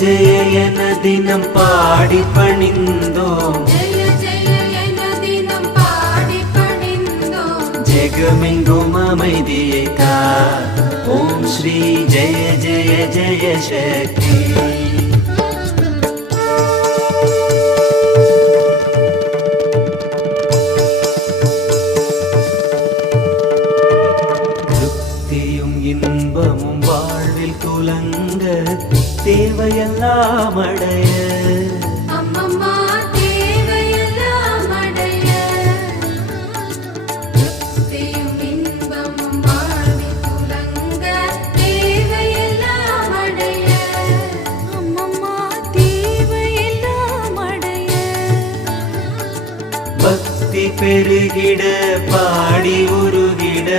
ஜெய என தினம் பாடி பணிந்தோம். ஜெகமெங்கும் அமைதியை கா. ஓம் ஸ்ரீ ஜெய ஜெய ஜெய சக்தி. திருப்தியும் இன்பமும் வாழ்வில் குலங்க தேவையெல்லாம் அடைய. பக்தி பெருகிட பாடி உருகிட